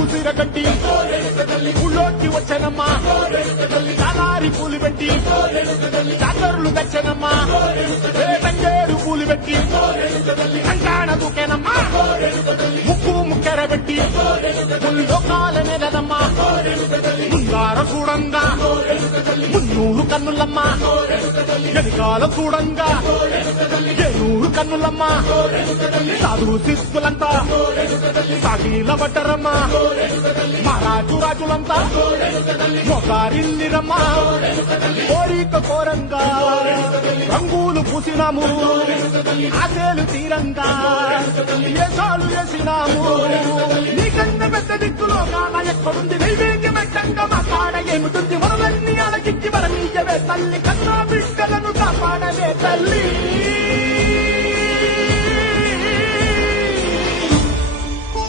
రంగు సిరగట్టి ఊళ్ళోకి వచ్చనమ్మా చాలారి పూలు పెట్టి జాతరులు తెచ్చనమ్మా తంగేరు పూలు పెట్టి కంటాణ దూకేనమ్మా ముక్కు ముక్కెర పెట్టి ముల్లోకాల నెలదమ్మా ముందార చూడంగా మున్నూరు కన్నులమ్మా వెనకాల చూడంగా ఏనూరు కన్నులమ్మా సాధువు శిస్తులంతా సాగిల పడ్డరమ్మా మహారాజు రాజులంతా మొగారిల్లిరమ్మా కోరిక కోరంగా రంగులు పూసినాము ఆశలు తీరంగా ఏసాలు వేసినాము నీకన్నా పెద్ద దిక్కులో కాన ఎక్కడుంది నైవేద్యం పెట్టంగా మా కాడ ఏమిటుంది మనలన్నీ అలకించి మరణీయవే తల్లి కన్నా బిడ్డలను కాపాడవే తల్లి